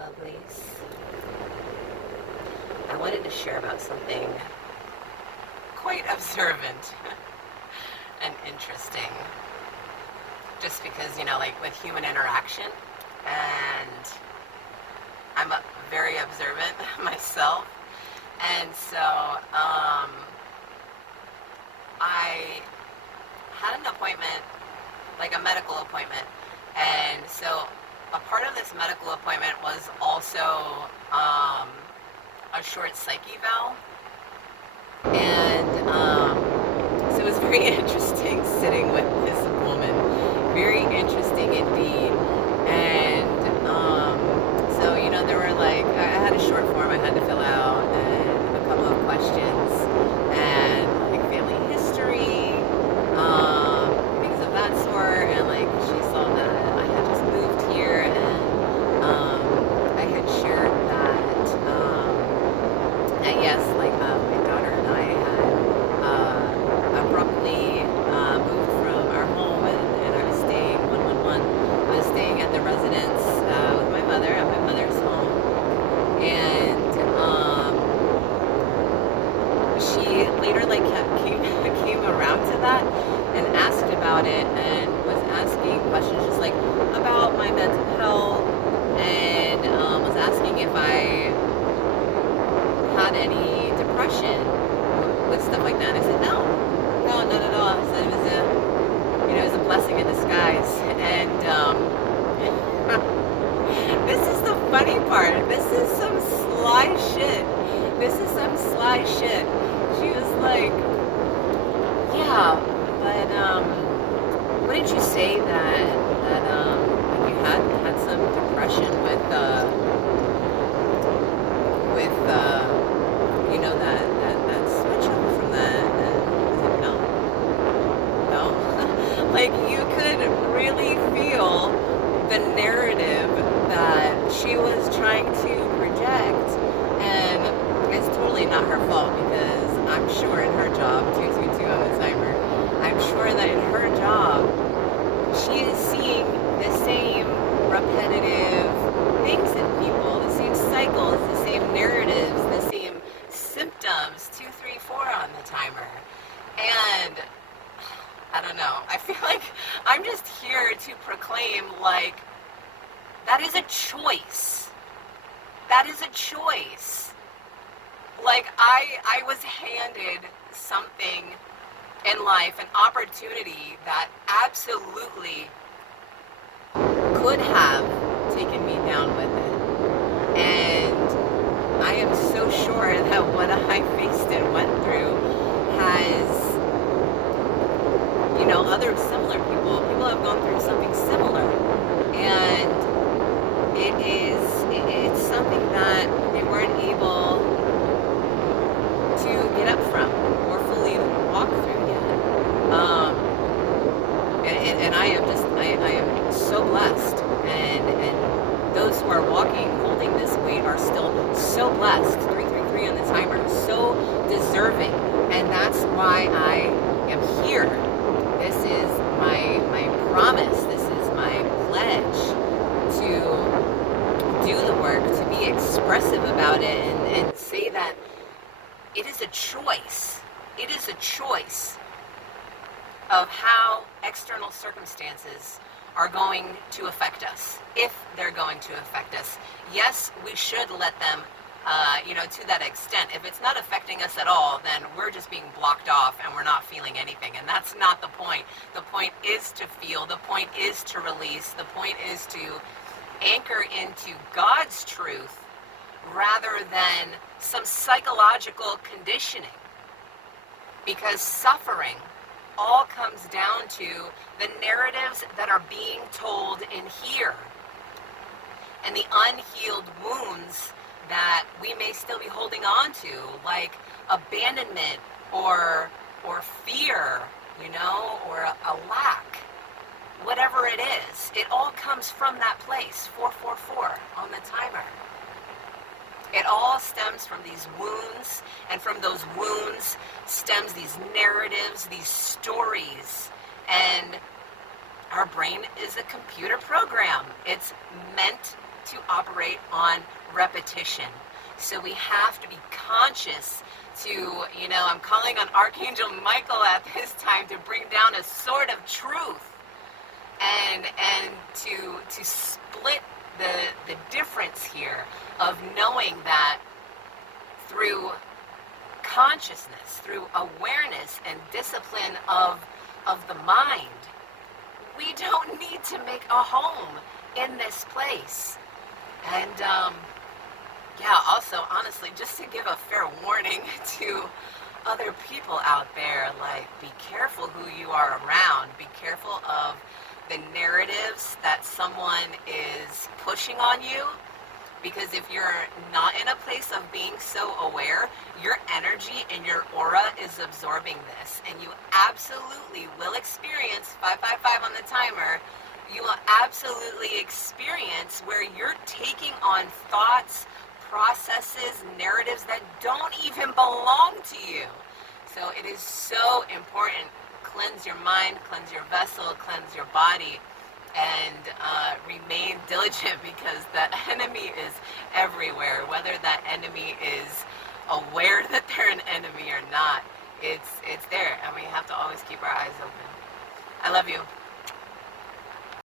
lovelies. I wanted to share about something quite observant and interesting. Just because, like with human interaction, and I'm very observant myself. And so I had an appointment, like a medical appointment. And so a part of this medical appointment was also a short psych eval. And so it was very interesting sitting with this woman. Very interesting indeed. And there were I had a short form I had to fill out and a couple of questions and like family history, things of that sort. And she saw that I had just moved here, and I had shared that yes, my daughter and I had abruptly moved from our home, and I was staying 111. I was staying at the residence with my mother at my mother's home, and she later came around to that and asked about it, and was asking questions just about my mental health, and was asking if I had any depression with stuff like that. I said no, not at all. I said it was a blessing in disguise. And this is the funny part. This is some sly shit. She was like, yeah, but wouldn't you say that you had some depression with that switch over from that? And I said, no. You could really feel the narrative that she was trying to project, and it's totally not her fault, because I'm sure in her job, 222 on the timer, I'm sure that in her job, she is seeing the same repetitive things in people, the same cycles, the same narratives, the same symptoms, 2, 3, 4 on the timer. And I don't know. I feel like I'm just here to proclaim, that is a choice. That is a choice. I was handed something in life, an opportunity that absolutely could have taken me down with it. And I am so sure that what I faced and went through has, other similar people have gone through something similar. And it's something that they weren't able to get up from or fully walk through yet. And I am so blessed, and those who are walking, holding this weight, are still so blessed. 333 on the timer, so deserving, and that's why I am here. This is my promise. This is my pledge to do the work, to be expressive about it, and say that it is a choice. It is a choice of how external circumstances are going to affect us, if they're going to affect us. Yes, we should let them, to that extent. If it's not affecting us at all, then we're just being blocked off and we're not feeling anything. And that's not the point. The point is to feel. The point is to release. The point is to anchor into God's truth rather than some psychological conditioning. Because suffering all comes down to the narratives that are being told in here, and the unhealed wounds that we may still be holding on to, like abandonment or fear, or a lack. Whatever it is, it all comes from that place, 444 on the timer. It all stems from these wounds, and from those wounds stems these narratives, these stories. And our brain is a computer program. It's meant to operate on repetition. So we have to be conscious to, I'm calling on Archangel Michael at this time to bring down a sword of truth and to split the difference here of knowing that through consciousness, through awareness and discipline of the mind, we don't need to make a home in this place. And yeah, also, honestly, just to give a fair warning to other people out there, like, be careful who you are around. Be careful of the narratives that someone is pushing on you. Because if you're not in a place of being so aware, your energy and your aura is absorbing this. And you absolutely will experience, 555 on the timer, you will absolutely experience where you're taking on thoughts, processes, narratives that don't even belong to you. So it is so important. Cleanse your mind, cleanse your vessel, cleanse your body, and remain diligent, because the enemy is everywhere. Whether that enemy is aware that they're an enemy or not, it's there, and we have to always keep our eyes open. I love you.